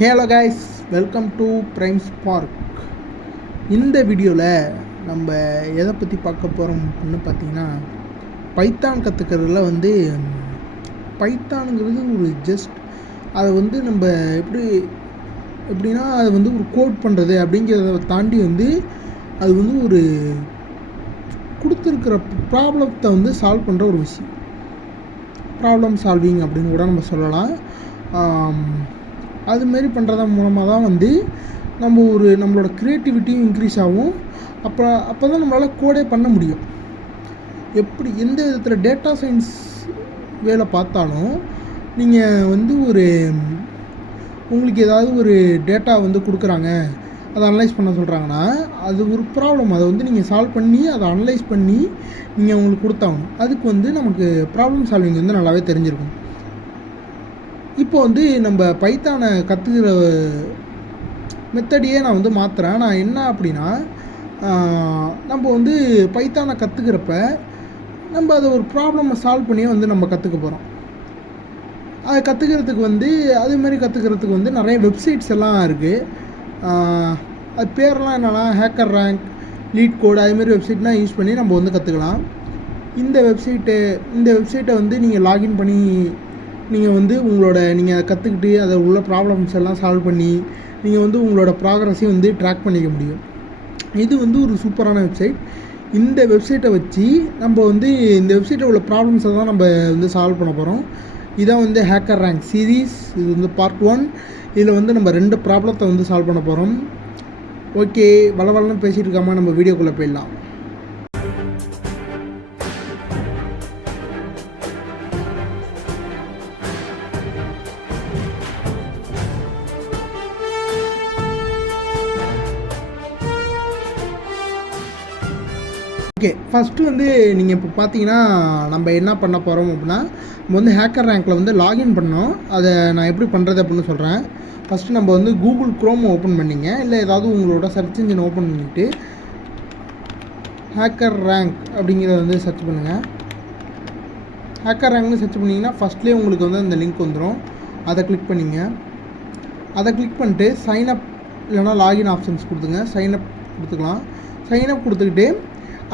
Hello guys, welcome to prime spark. இந்த வீடியோவில் நம்ம எதை பற்றி பார்க்க போகிறோம் அப்படின்னு பார்த்தீங்கன்னா, பைத்தான் கற்றுக்கிறதுல பைத்தானுங்கிறது ஒரு அதை நம்ம எப்படின்னா அதை ஒரு கோட் பண்ணுறது அப்படிங்கிறத தாண்டி அது ஒரு கொடுத்துருக்கிற ப்ராப்ளத்தை சால்வ் பண்ணுற ஒரு விஷயம். ப்ராப்ளம் சால்விங் அப்படின்னு கூட நம்ம சொல்லலாம். அதுமாரி பண்ணுறது மூலமாக தான் நம்மளோட க்ரியேட்டிவிட்டியும் இன்க்ரீஸ் ஆகும். அப்போ தான் நம்மளால் கோடே பண்ண முடியும். எந்த விதத்தில் டேட்டா சயின்ஸ் வேலை பார்த்தாலும் நீங்கள் உங்களுக்கு ஏதாவது ஒரு டேட்டா கொடுக்குறாங்க, அதை அனலைஸ் பண்ண சொல்கிறாங்கன்னா, அது ஒரு ப்ராப்ளம். அதை நீங்கள் சால்வ் பண்ணி அதை அனலைஸ் பண்ணி நீங்கள் அவங்களுக்கு கொடுத்தாகணும். அதுக்கு நமக்கு ப்ராப்ளம் சால்விங் நல்லாவே தெரிஞ்சிருக்கும். இப்போ நம்ம பைத்தானை கற்றுக்கிற மெத்தடையே நான் மாற்றுறேன். நான் என்ன அப்படின்னா, நம்ம பைத்தானை கற்றுக்கிறப்ப நம்ம அதை ஒரு ப்ராப்ளமை சால்வ் பண்ணியே நம்ம கற்றுக்க போகிறோம். அதை கற்றுக்கிறதுக்கு அதுமாரி கற்றுக்கிறதுக்கு நிறைய வெப்சைட்ஸ் எல்லாம் இருக்குது. அது பேரெலாம் என்னென்னா ஹேக்கர் ரேங்க், லீட் கோட், அதுமாரி வெப்சைட்லாம் யூஸ் பண்ணி நம்ம கற்றுக்கலாம். இந்த வெப்சைட்டை நீங்கள் லாகின் பண்ணி நீங்கள் நீங்கள் கற்றுக்கிட்டு அதை உள்ள ப்ராப்ளம்ஸ் எல்லாம் சால்வ் பண்ணி நீங்கள் உங்களோட ப்ராக்ரஸையும் ட்ராக் பண்ணிக்க முடியும். இது ஒரு சூப்பரான வெப்சைட். இந்த வெப்சைட்டை வச்சு நம்ம இந்த வெப்சைட்டில் உள்ள ப்ராப்ளம்ஸை தான் நம்ம சால்வ் பண்ண போகிறோம். இதான் ஹேக்கர் ரேங்க் சீரீஸ். இது பார்ட் 1. இதில் நம்ம 2 ப்ராப்ளத்தை சால்வ் பண்ண போகிறோம். ஓகே, வளவலன்னு பேசிகிட்டு இருக்காமல் நம்ம வீடியோக்குள்ளே போயிடலாம். ஓகே, ஃபஸ்ட்டு நீங்கள் இப்போ பார்த்தீங்கன்னா நம்ம என்ன பண்ண போகிறோம் அப்படின்னா, நம்ம ஹேக்கர் ரேங்க்கில் லாகின் பண்ணோம். அதை நான் எப்படி பண்ணுறது அப்படின்னு சொல்கிறேன். ஃபஸ்ட்டு நம்ம கூகுள் க்ரோம் ஓப்பன் பண்ணிங்க, இல்லை ஏதாவது உங்களோட சர்ச் இன்ஜின் ஓப்பன் பண்ணிவிட்டு ஹேக்கர் ரேங்க் அப்படிங்கிறத சர்ச் பண்ணுங்கள். ஹேக்கர் ரேங்க்னு சர்ச் பண்ணிங்கன்னா ஃபஸ்ட்லேயே உங்களுக்கு அந்த லிங்க் வந்துடும். அதை கிளிக் பண்ணிங்க. அதை கிளிக் பண்ணிட்டு சைன்அப் இல்லைனா லாகின் ஆப்ஷன்ஸ் கொடுத்துங்க. சைன்அப் கொடுத்துக்கலாம். சைன்அப் கொடுத்துக்கிட்டு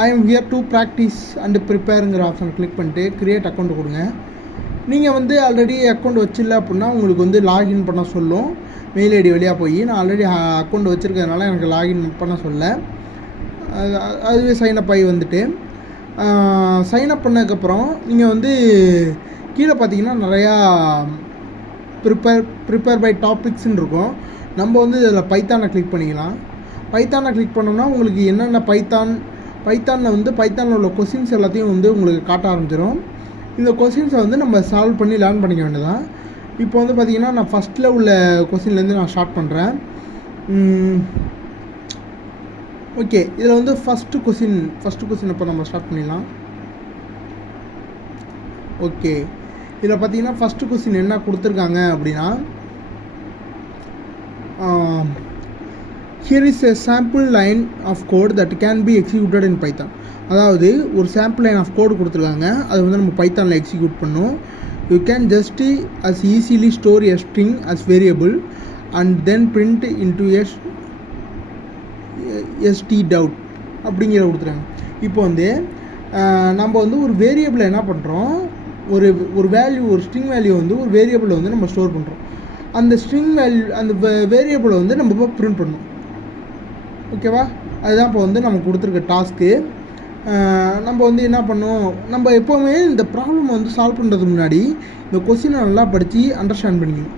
I am here to practise and ப்ரிப்பேருங்கிற ஆப்ஷன் கிளிக் பண்ணிட்டு க்ரியேட் அக்கௌண்ட் கொடுங்க. நீங்கள் ஆல்ரெடி அக்கௌண்ட் வச்சில்ல அப்படின்னா உங்களுக்கு லாகின் பண்ண சொல்லும். மெயில் ஐடி வழியாக போய் நான் ஆல்ரெடி அக்கௌண்ட் வச்சுருக்கிறதுனால எனக்கு லாகின் பண்ண சொல்ல, அதுவே சைனப் ஆகி சைனப் பண்ணதுக்கப்புறம் நீங்கள் கீழே பார்த்தீங்கன்னா நிறையா ப்ரிப்பேர் பை டாபிக்ஸ்ன்னு இருக்கும். நம்ம இதில் பைத்தானை கிளிக் பண்ணிக்கலாம். பைத்தானை கிளிக் பண்ணோம்னா உங்களுக்கு என்னென்ன பைத்தானில் உள்ள கொஸ்டின்ஸ் எல்லாத்தையும் உங்களுக்கு காட்ட ஆரம்பிச்சிடும். இந்த கொஸ்டின்ஸை நம்ம சால்வ் பண்ணி லேர்ன் பண்ணிக்க வேண்டியதான். இப்போ பார்த்தீங்கன்னா நான் ஃபஸ்ட்டில் உள்ள கொஸ்டின்லேருந்து நான் ஸ்டார்ட் பண்ணுறேன். ஓகே, இதில் ஃபஸ்ட்டு கொஸ்டின் இப்போ நம்ம ஸ்டார்ட் பண்ணிடலாம். ஓகே, இதில் பார்த்தீங்கன்னா ஃபஸ்ட்டு கொஸ்டின் என்ன கொடுத்துருக்காங்க அப்படின்னா, here is a sample line of code that can be executed in Python. அதாவது ஒரு சாம்பிள் லைன் ஆஃப் கோடு கொடுத்துருக்காங்க. அது நம்ம பைத்தானில் எக்ஸிக்யூட் பண்ணோம். You can just as easily store a string as variable and then print into stdout அப்படிங்கிற கொடுத்துருக்காங்க. இப்போ நம்ம ஒரு வேரியபிளை என்ன பண்ணுறோம், ஒரு வேல்யூ, ஒரு ஸ்ட்ரிங் வேல்யூ ஒரு வேரியபிளை நம்ம ஸ்டோர் பண்ணுறோம். அந்த ஸ்ட்ரிங் வேல்யூ, அந்த வேரியபிளை நம்ம இப்போ பிரிண்ட் பண்ணணும். ஓகேவா? அதுதான் இப்போ நம்ம கொடுத்துருக்க டாஸ்க்கு. நம்ம என்ன பண்ணோம், நம்ம எப்போவுமே இந்த ப்ராப்ளம் சால்வ் பண்ணுறதுக்கு முன்னாடி இந்த கொஸ்டினை நல்லா படித்து அண்டர்ஸ்டாண்ட் பண்ணிக்கணும்.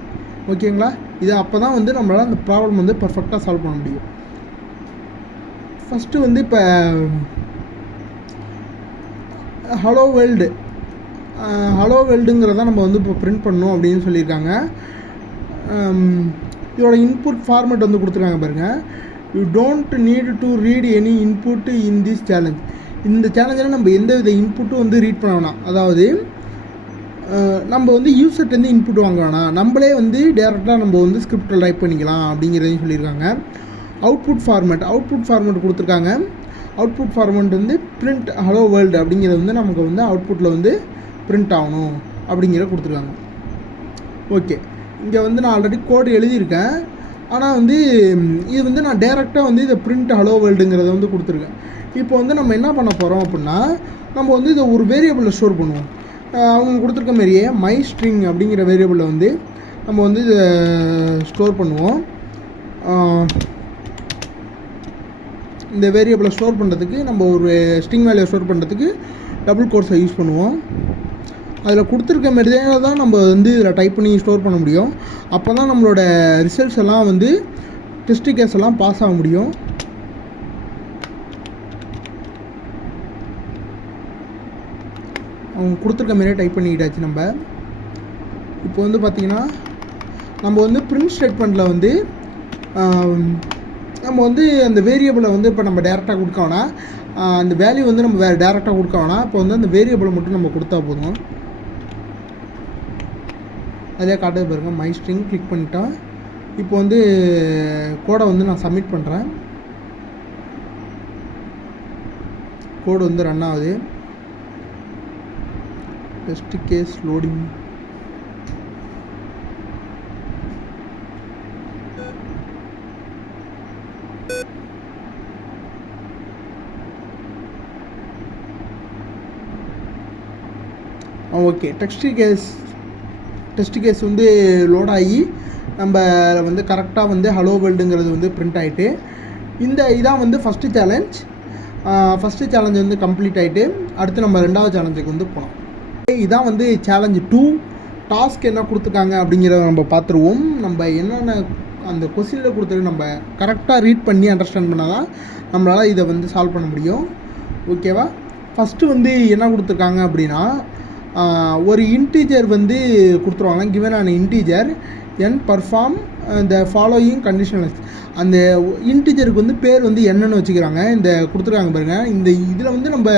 ஓகேங்களா? இது அப்போ தான் நம்மளால் அந்த ப்ராப்ளம் பர்ஃபெக்டாக சால்வ் பண்ண முடியும். ஃபஸ்ட்டு இப்போ ஹலோ வேர்ல்டுங்கிறத நம்ம இப்போ பிரிண்ட் பண்ணணும் அப்படின்னு சொல்லியிருக்காங்க. இதோட இன்புட் ஃபார்மேட் கொடுத்துருக்காங்க பாருங்கள். You don't need to read any input in this challenge. இந்த சேலஞ்சில் நம்ம எந்த வித இன்புட்டும் ரீட் பண்ண வேணாம். அதாவது நம்ம யூசர்ட்டேருந்து இன்புட் வாங்க வேணாம், நம்மளே டேரெக்டாக நம்ம ஸ்கிரிப்டில் டைப் பண்ணிக்கலாம் அப்படிங்கிறதையும் சொல்லியிருக்காங்க. அவுட்புட் ஃபார்மேட் கொடுத்துருக்காங்க. Output format print hello world அப்படிங்கிறது நமக்கு அவுட்புட்டில் பிரிண்ட் ஆகணும் அப்படிங்கிற கொடுத்துருக்காங்க. ஓகே, இங்கே வந்து நான் ஆல்ரெடி கோடு எழுதியிருக்கேன். ஆனால் வந்து இது வந்து நான் டேரெக்டாக வந்து இதை பிரிண்ட் ஹலோ வேர்ல்டுங்கிறத வந்து கொடுத்துருக்கேன். இப்போ வந்து நம்ம என்ன பண்ண போகிறோம் அப்படின்னா, நம்ம வந்து இதை ஒரு வேரியபிளில் ஸ்டோர் பண்ணுவோம். அவங்க கொடுத்துருக்க மாதிரியே மை ஸ்ட்ரிங் அப்படிங்கிற வேரியபிளில் வந்து நம்ம வந்து இதை ஸ்டோர் பண்ணுவோம். இந்த வேரியபிளை ஸ்டோர் பண்ணுறதுக்கு நம்ம ஒரு ஸ்ட்ரிங் வேல்யூ ஸ்டோர் பண்ணுறதுக்கு டபுள் கோட்ஸை யூஸ் பண்ணுவோம். அதில் கொடுத்துருக்க மாதிரியே தான் நம்ம வந்து இதில் டைப் பண்ணி ஸ்டோர் பண்ண முடியும். அப்போ தான் நம்மளோட ரிசல்ட்ஸ் எல்லாம் வந்து டெஸ்ட் கேஸ் எல்லாம் பாஸ் ஆக முடியும். அவங்க கொடுத்துருக்க மாதிரியே டைப் பண்ணிக்கிட்டாச்சு. நம்ம இப்போ வந்து பார்த்திங்கன்னா நம்ம வந்து பிரிண்ட் ஸ்டேட்மெண்ட்டில் வந்து நம்ம வந்து அந்த வேரியபிளை வந்து இப்போ நம்ம டேரெக்டாக கொடுக்க வேணாம், அந்த வேல்யூ வந்து நம்ம வேறு டேரெக்டாக கொடுக்க வேணாம். இப்போ வந்து அந்த வேரியபிளை மட்டும் நம்ம கொடுத்தா போதும். அதே காட்டுது பாருங்க, மை ஸ்ட்ரிங் கிளிக் பண்ணிட்டோம். இப்போ வந்து கோடை வந்து நான் சப்மிட் பண்ணுறேன். கோடு வந்து ரன் ஆகுது. Test case loading. Okay, test case வந்து லோட் ஆகி நம்ம வந்து கரெக்டாக வந்து ஹலோ வேர்ல்டுங்கிறது வந்து பிரிண்ட் ஆகிட்டு, இதான் வந்து ஃபஸ்ட்டு சேலஞ்ச் வந்து கம்ப்ளீட் ஆகிட்டு, அடுத்து நம்ம 2வது சேலஞ்சுக்கு வந்து போனோம். இதான் வந்து சேலஞ்ச் 2. டாஸ்க் என்ன கொடுத்துருக்காங்க அப்படிங்கிறத நம்ம பார்த்துருவோம். நம்ம என்னென்ன அந்த கொஸ்டினில் கொடுத்துருக்கு நம்ம கரெக்டாக ரீட் பண்ணி அண்டர்ஸ்டாண்ட் பண்ணால் தான் நம்மளால் இதை வந்து சால்வ் பண்ண முடியும். ஓகேவா? ஃபஸ்ட்டு வந்து என்ன கொடுத்துருக்காங்க அப்படின்னா, ஒரு இன்டீஜர் வந்து கொடுத்துருவாங்க. கிவன் ஆன integer N perform the following conditionals. அந்த இன்டீஜருக்கு வந்து பேர் வந்து என்னன்னு வச்சுக்கிறாங்க. இந்த கொடுத்துருக்காங்க பாருங்கள். இந்த இதில் வந்து நம்ம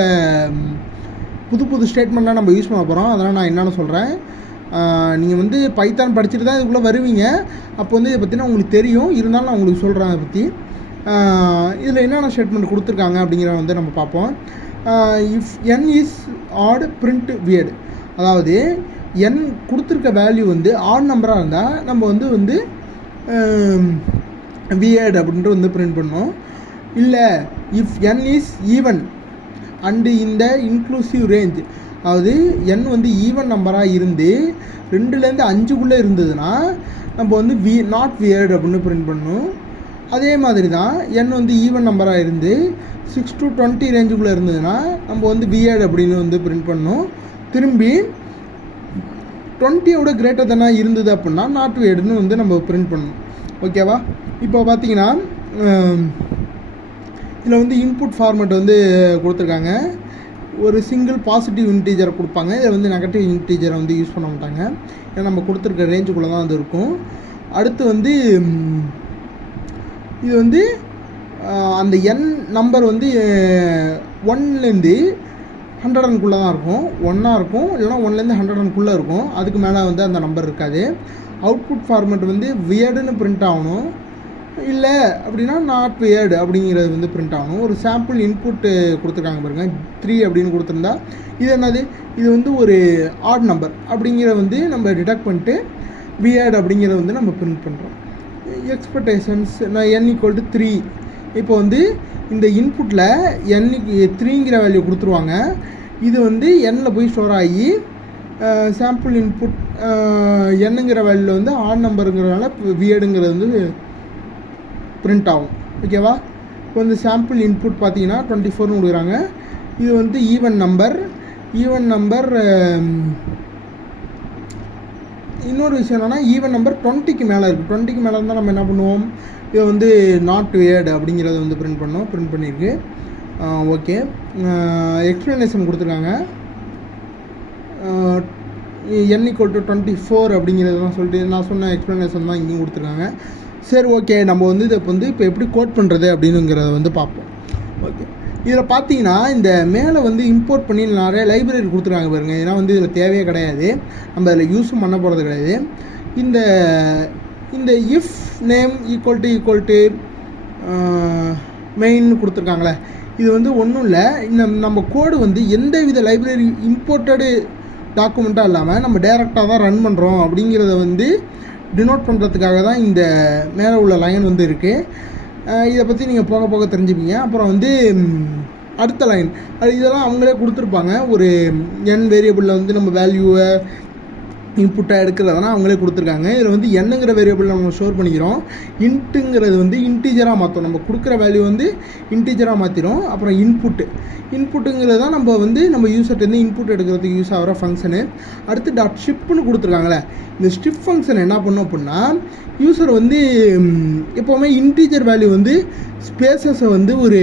புது ஸ்டேட்மெண்ட்லாம் நம்ம யூஸ் பண்ண போகிறோம். அதனால் நான் என்னென்னு சொல்கிறேன். நீங்கள் வந்து பைத்தான் படிச்சுட்டு தான் இதுக்குள்ளே வருவீங்க. அப்போ வந்து இதை பற்றினா உங்களுக்கு தெரியும். இருந்தாலும் நான் உங்களுக்கு சொல்கிறேன் அதை பற்றி. இதில் என்னென்ன ஸ்டேட்மெண்ட் கொடுத்துருக்காங்க அப்படிங்கிறத வந்து நம்ம பார்ப்போம். If n is odd print weird. அதாவது n கொடுத்துருக்க வேல்யூ வந்து ஆட் நம்பராக இருந்தால் நம்ம வந்து வியர்டு அப்படின்ட்டு வந்து பிரிண்ட் பண்ணோம். இல்லை if n is even and இந்த இன்க்ளூசிவ் ரேஞ்ச், அதாவது n வந்து ஈவன் நம்பராக இருந்து 2லேருந்து 5க்குள்ளே இருந்ததுன்னா நம்ம வந்து நாட் வியர்டு அப்படின்னு பிரிண்ட் பண்ணணும். அதே மாதிரி தான் n வந்து ஈவன் நம்பராக இருந்து 6 to 20 ரேஞ்சுக்குள்ளே இருந்ததுன்னா நம்ம வந்து வியர்டு அப்படின்னு வந்து பிரிண்ட் பண்ணணும். திரும்பி 20யோட கிரேட்டர் தானே இருந்தது அப்படின்னா நாட் வியர்டுன்னு வந்து நம்ம பிரிண்ட் பண்ணணும். ஓகேவா? இப்போ பார்த்தீங்கன்னா இதில் வந்து இன்புட் ஃபார்மேட் வந்து கொடுத்துருக்காங்க. ஒரு சிங்கிள் பாசிட்டிவ் இன்டீஜரை கொடுப்பாங்க. இதை வந்து நெகட்டிவ் இன்டீஜரை வந்து யூஸ் பண்ண மாட்டாங்க. ஏன்னா நம்ம கொடுத்துருக்க ரேஞ்சுக்குள்ளே தான் அது இருக்கும். அடுத்து வந்து இது வந்து அந்த n நம்பர் வந்து 1லேருந்து 100க்குள்ளே தான் இருக்கும். 1ஆக இருக்கும், இல்லைனா 1லேருந்து 100க்குள்ளே இருக்கும். அதுக்கு மேலே வந்து அந்த நம்பர் இருக்காது. அவுட்புட் ஃபார்மேட் வந்து வியர்டுன்னு பிரிண்ட் ஆகணும். இல்லை அப்படின்னா நாட் வியர்டு அப்படிங்கிறது வந்து பிரிண்ட் ஆகணும். ஒரு சாம்பிள் இன்புட்டு கொடுத்துருக்காங்க பாருங்கள், 3 அப்படின்னு கொடுத்துருந்தா இது என்னது, இது வந்து ஒரு ஆட் நம்பர் அப்படிங்கிற வந்து நம்ம டிடெக்ட் பண்ணிட்டு வியர்டு அப்படிங்கிறத வந்து நம்ம பிரிண்ட் பண்ணுறோம். எக்ஸ்பெக்டேஷன்ஸ் நான் n = 3. இப்போ வந்து இந்த இன்புட்டில் n 3ங்கிற வேல்யூ கொடுத்துருவாங்க. இது வந்து n போய் ஸ்டோர் ஆகி சாம்பிள் இன்புட் என்னங்கிற வேல்யூவில் வந்து ஆட் நம்பருங்கிறதுனால வியர்டுங்கிறது வந்து பிரிண்ட் ஆகும். ஓகேவா? இப்போ வந்து சாம்பிள் இன்புட் பார்த்தீங்கன்னா 24ன்னு கொடுக்குறாங்க. இது வந்து ஈவன் நம்பர். இன்னொரு விஷயம் என்னென்னா, ஈவன் நம்பர் 20க்கு மேலே இருக்குது. 20க்கு மேலே இருந்தால் நம்ம என்ன பண்ணுவோம், இதை வந்து நாட் வியர்டு அப்படிங்கிறத வந்து பிரிண்ட் பண்ணியிருக்கு. ஓகே, எக்ஸ்ப்ளனேஷன் கொடுத்துருக்காங்க. n = 24 அப்படிங்கிறதெல்லாம் சொல்லிட்டு நான் சொன்ன எக்ஸ்ப்ளனேஷன் தான் இங்கேயும் கொடுத்துருக்காங்க. சரி, ஓகே, நம்ம வந்து இதை வந்து இப்போ எப்படி கோட் பண்ணுறது அப்படிங்கிறத வந்து பார்ப்போம். ஓகே, இதில் பார்த்தீங்கன்னா இந்த மேலே வந்து இம்போர்ட் பண்ணி நிறைய லைப்ரரி கொடுத்துருக்காங்க பாருங்கள். ஏன்னா வந்து இதில் தேவையே கிடையாது, நம்ம அதில் யூஸும் பண்ண போகிறது கிடையாது. இந்த if name equal to main கொடுத்துருக்காங்களே, இது வந்து ஒன்றும் இல்லை. நம்ம கோடு வந்து எந்த வித லைப்ரரி இம்போர்ட்டடு டாக்குமெண்ட்டாக இல்லாமல் நம்ம டேரெக்டாக தான் ரன் பண்ணுறோம் அப்படிங்கிறத வந்து டினோட் பண்ணுறதுக்காக தான் இந்த மேலே உள்ள லைன் வந்து இருக்குது. இதை பற்றி நீங்கள் போக போக தெரிஞ்சுப்பீங்க. அப்புறம் வந்து அடுத்த லைன் இதெல்லாம் அவங்களே கொடுத்துருப்பாங்க. ஒரு n வேரியபிளில் வந்து நம்ம வேல்யூவை இன்புட்டாக எடுக்கிறதுனா அவங்களே கொடுத்துருக்காங்க. இதில் வந்து என்னங்கிற வேரியபிள் நம்ம ஸ்டோர் பண்ணிக்கிறோம். இன்ட்டுங்கிறது வந்து இன்டீஜராக மாற்றும். நம்ம கொடுக்குற வேல்யூ வந்து இன்டீஜராக மாற்றிடும். அப்புறம் இன்புட்டுங்கிறது தான் நம்ம யூசர்ட்டேருந்து இன்புட் எடுக்கிறதுக்கு யூஸ் ஆகிற ஃபங்க்ஷனு. அடுத்து டாட் ஷிப்னு கொடுத்துருக்காங்களே, இந்த ஸ்ட்ரிப் ஃபங்க்ஷன் என்ன பண்ணும் அப்படின்னா, யூசர் வந்து எப்போவுமே இன்டீஜர் வேல்யூ வந்து ஸ்பேசஸை வந்து ஒரு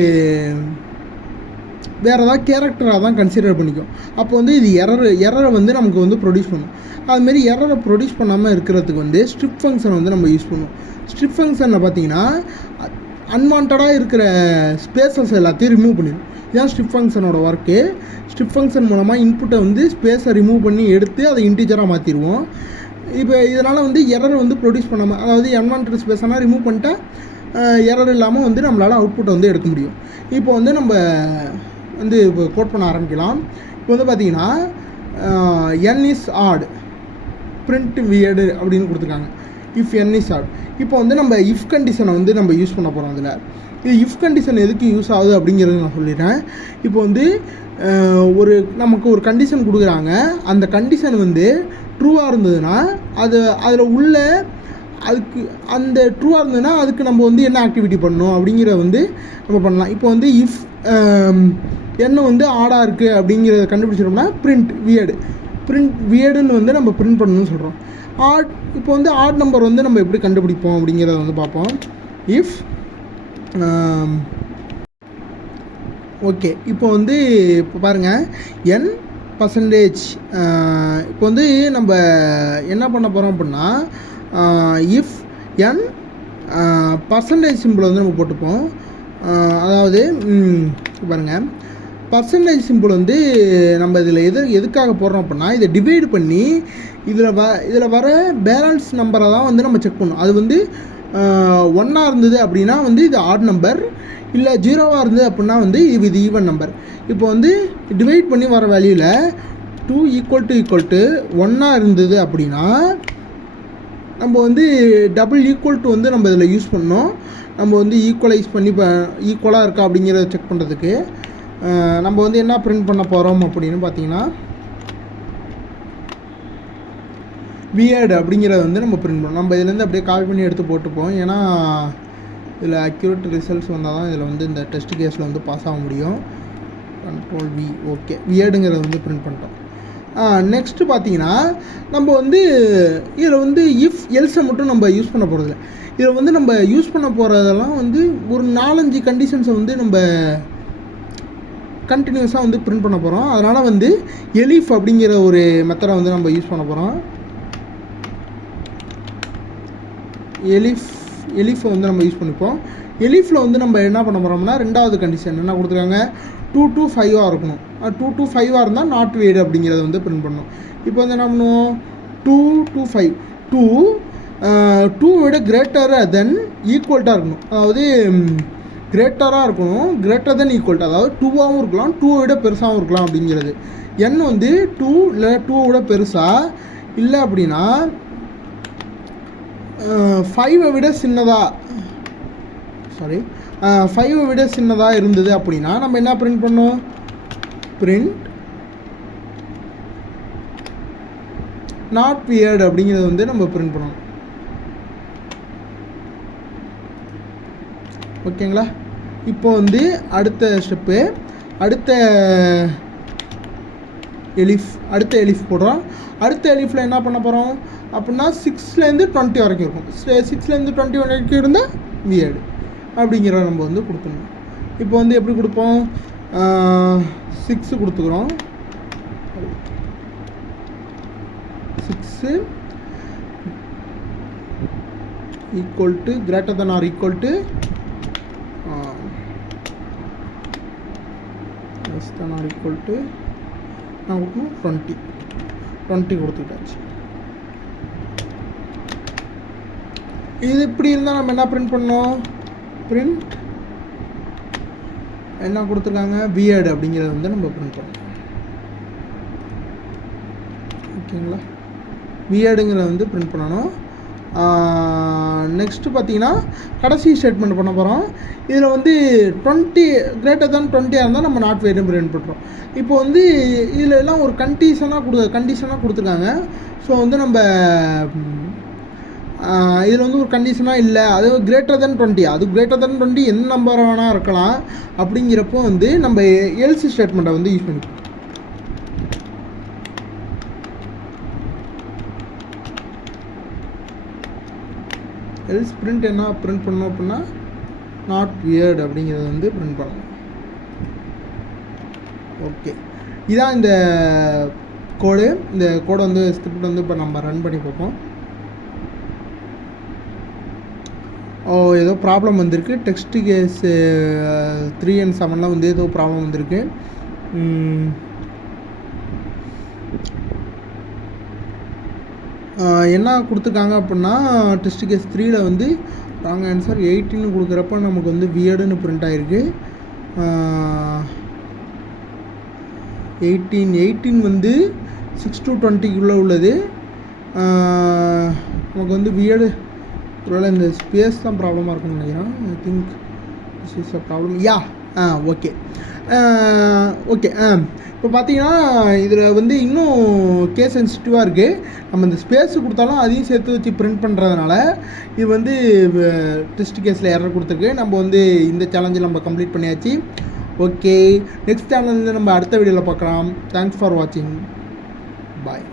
வேறு ஏதாவது கேரக்டராக தான் கன்சிடர் பண்ணிக்கும். அப்போ வந்து இது எரரை வந்து நமக்கு வந்து ப்ரொடியூஸ் பண்ணும். அதுமாரி எரரை ப்ரொடியூஸ் பண்ணாமல் இருக்கிறதுக்கு வந்து ஸ்ட்ரிப் ஃபங்க்ஷனை வந்து நம்ம யூஸ் பண்ணுவோம். ஸ்ட்ரிப் ஃபங்க்ஷனில் பார்த்தீங்கன்னா அன்வான்டாக இருக்கிற ஸ்பேசஸ் எல்லாத்தையும் ரிமூவ் பண்ணிடும். இதுதான் ஸ்ட்ரிப் ஃபங்க்ஷனோட ஒர்க்கு. ஸ்ட்ரிப் ஃபங்க்ஷன் மூலமாக இன்புட்டை வந்து ஸ்பேஸை ரிமூவ் பண்ணி எடுத்து அதை இன்டீஜராக மாற்றிடுவோம். இப்போ இதனால் வந்து எரர் வந்து ப்ரொடியூஸ் பண்ணாமல், அதாவது அன்வான்ட் ஸ்பேஸெல்லாம் ரிமூவ் பண்ணிட்டா எரர் இல்லாமல் வந்து நம்மளால் அவுட்புட்டை வந்து எடுக்க முடியும். இப்போ வந்து நம்ம வந்து இப்போ கோட் பண்ண ஆரம்பிக்கலாம். இப்போ வந்து பார்த்திங்கன்னா n is odd print weird அப்படின்னு கொடுத்துருக்காங்க. if n is odd. இப்போ வந்து நம்ம இஃப் கண்டிஷனை வந்து நம்ம யூஸ் பண்ண போகிறோம். அதில் இது இஃப் கண்டிஷன் எதுக்கு யூஸ் ஆகுது அப்படிங்கிறது நான் சொல்லிடுறேன். இப்போ வந்து நமக்கு ஒரு கண்டிஷன் கொடுக்குறாங்க. அந்த கண்டிஷன் வந்து ட்ரூவாக இருந்ததுன்னா அதில் உள்ள அந்த ட்ரூவாக இருந்ததுன்னா அதுக்கு நம்ம வந்து என்ன ஆக்டிவிட்டி பண்ணணும் அப்படிங்கிறத வந்து நம்ம பண்ணலாம். இப்போ வந்து இஃப் என்ன வந்து ஆடாக இருக்குது அப்படிங்கிறத கண்டுபிடிச்சிட்டோம்னா பிரிண்ட் வியர்டுன்னு வந்து நம்ம பிரிண்ட் பண்ணணும்னு சொல்கிறோம். இப்போ வந்து ஆட் நம்பர் வந்து நம்ம எப்படி கண்டுபிடிப்போம் அப்படிங்கிறத வந்து பார்ப்போம். இஃப் ஓகே, இப்போ வந்து இப்போ பாருங்கள் n%. இப்போ வந்து நம்ம என்ன பண்ண போகிறோம் அப்படின்னா, இஃப் n பர்சன்டேஜ் சிம்பிள் வந்து நம்ம போட்டுப்போம். அதாவது பாருங்கள், பர்சன்டேஜ் சிம்பிள் வந்து நம்ம இதில் எதுக்காக போடுறோம் அப்படின்னா, இதை டிவைடு பண்ணி இதில் வர பேலன்ஸ் நம்பரை தான் வந்து நம்ம செக் பண்ணணும். அது வந்து 1 இருந்தது அப்படின்னா வந்து இது ஆட் நம்பர், இல்லை 0 இருந்தது அப்படின்னா வந்து இது ஈவன் நம்பர். இப்போ வந்து டிவைட் பண்ணி வர வேல்யூவில் 2 = 1 இருந்தது அப்படின்னா நம்ம வந்து டபுள் ஈக்குவல் டு வந்து நம்ம இதில் யூஸ் பண்ணோம். நம்ம வந்து ஈக்குவலைஸ் பண்ணி ஈக்குவலாக இருக்கா அப்படிங்கிறத செக் பண்ணுறதுக்கு நம்ம வந்து என்ன பிரிண்ட் பண்ண போகிறோம் அப்படின்னு பார்த்தீங்கன்னா, வியர்டு அப்படிங்கிறத வந்து நம்ம பிரிண்ட் பண்ணோம். நம்ம இதுலேருந்து அப்படியே காப்பி பண்ணி எடுத்து போட்டுப்போம். ஏன்னா இதில் அக்யூரேட் ரிசல்ட்ஸ் வந்தால் தான் இதில் வந்து இந்த டெஸ்ட் கேஸில் வந்து பாஸ் ஆக முடியும். Ctrl+V. ஓகே, வியர்டுங்கிறத வந்து பிரிண்ட் பண்ணிட்டோம். நெக்ஸ்ட்டு பார்த்தீங்கன்னா, நம்ம வந்து இதில் வந்து இஃப் எல்ஸை மட்டும் நம்ம யூஸ் பண்ண போகிறதில்ல. இதில் வந்து நம்ம யூஸ் பண்ண போகிறதெல்லாம் வந்து ஒரு 4-5 கண்டிஷன்ஸை வந்து நம்ம கண்டினியூஸாக வந்து பிரிண்ட் பண்ண போகிறோம். அதனால் வந்து எலிஃப் அப்படிங்கிற ஒரு மெத்தடை வந்து நம்ம யூஸ் பண்ண போகிறோம். எலிஃபை வந்து நம்ம யூஸ் பண்ணிப்போம். எலிஃபில் வந்து நம்ம என்ன பண்ண போகிறோம்னா, ரெண்டாவது கண்டிஷன் என்ன கொடுத்துருக்காங்க, 2 to 5 இருக்கணும். 2 to 5 இருந்தால் நாட் வேடு அப்படிங்கிறத வந்து பிரிண்ட் பண்ணணும். இப்போ வந்து என்ன பண்ணுவோம், 2 to 5 2 விட கிரேட்டர் தென் ஈக்குவல்ட்டாக இருக்கணும். அதாவது கிரேட்டராக இருக்கணும், கிரேட்டர் தென் ஈக்குவல்ட்டாக, அதாவது 2ஆகவும் இருக்கலாம், 2 விட பெருசாகவும் இருக்கலாம் அப்படிங்கிறது. n வந்து 2 இல்லை 2 விட பெருசாக இல்லை அப்படின்னா 5 விட சின்னதாக 5 விட சின்னதாக இருந்தது அப்படின்னா நம்ம என்ன பிரிண்ட் பண்ணோம், பிரிண்ட் நாட் வியர்டு அப்படிங்கிறது வந்து நம்ம பிரிண்ட் பண்ணணும். ஓகேங்களா? இப்போ வந்து அடுத்த ஸ்டெப்பு, அடுத்த எலிஃப் போடுறோம். அடுத்த எலிஃபில் என்ன பண்ண போகிறோம் அப்படின்னா 6லேருந்து 20 வரைக்கும் இருக்கும். 6லேருந்து 20 வரைக்கும் இருந்தால் வியர்டு அப்படிங்கிற நம்ம வந்து கொடுக்கணும். இப்போ வந்து எப்படி கொடுப்போம், 6 கொடுத்துக்கிறோம். 6 equal to greater than or equal to less than or equal to நான் கொடுக்கணும் 20 கொடுத்துக்கிட்டாச்சு. இது இப்படி இருந்தால் நம்ம என்ன பிரிண்ட் பண்ணோம், பிரிண்ட் என்ன கொடுத்துருக்காங்க, வியர்டு அப்படிங்கிறத வந்து நம்ம பிரிண்ட் பண்ணோம். ஓகேங்களா? வியர்டுங்கிறத வந்து பிரிண்ட் பண்ணணும். நெக்ஸ்ட்டு பார்த்தீங்கன்னா கடைசி ஸ்டேட்மெண்ட் பண்ண போகிறோம். இதில் வந்து 20 greater than 20 இருந்தால் நம்ம நாட் வேரியபிள் பிரிண்ட் பண்ணுறோம். இப்போ வந்து இதில் எல்லாம் ஒரு கண்டிஷனாக கொடுத்துருக்காங்க. ஸோ வந்து நம்ம இதில் வந்து ஒரு கண்டிஷனாக இல்லை, அது greater than 20, அது greater than 20 எந்த நம்பர் வேணால் இருக்கலாம். அப்படிங்கிறப்போ வந்து நம்ம எல்ஸ் ஸ்டேட்மெண்ட்டை வந்து யூஸ் பண்ணிப்போம். எல்ஸ் பிரிண்ட் என்ன பிரிண்ட் பண்ணோம் அப்படின்னா நாட் வியர்டு அப்படிங்கிறத வந்து பிரிண்ட் பண்ணணும். ஓகே, இதான் இந்த கோடு. இந்த கோடை வந்து ஸ்கிரிப்ட் வந்து இப்போ நம்ம ரன் பண்ணி பார்ப்போம். ஏதோ ப்ராப்ளம் வந்திருக்கு. டெக்ஸ்ட் கேஸ் 3 and 7 வந்து ஏதோ ப்ராப்ளம் வந்திருக்கு. என்ன கொடுத்துருக்காங்க அப்படின்னா டெஸ்ட் கேஸ் 3ல் வந்து ராங் ஆன்சர் 18 கொடுக்குறப்ப நமக்கு வந்து வியர்டுன்னு பிரிண்ட் ஆகிருக்கு. 18 வந்து 6 to 20 உள்ளது. நமக்கு வந்து வியர்டு ஒருவேளை இந்த ஸ்பேஸ் தான் ப்ராப்ளமாக இருக்குன்னு நினைக்கிறேன். I think this is a problem. Okay. இப்போ பார்த்தீங்கன்னா இதில் வந்து இன்னும் கேஸ் சென்சிட்டிவாக இருக்குது. நம்ம இந்த ஸ்பேஸ் கொடுத்தாலும் அதையும் சேர்த்து வச்சு பிரிண்ட் பண்ணுறதுனால இது வந்து டெஸ்ட் கேஸில் எரர் கொடுத்துருக்கு. நம்ம வந்து இந்த சேலஞ்சில் நம்ம கம்ப்ளீட் பண்ணியாச்சு. ஓகே, நெக்ஸ்ட் சேனல் வந்து நம்ம அடுத்த வீடியோவில் பார்க்கலாம். தேங்க்ஸ் ஃபார் வாட்சிங். பாய்.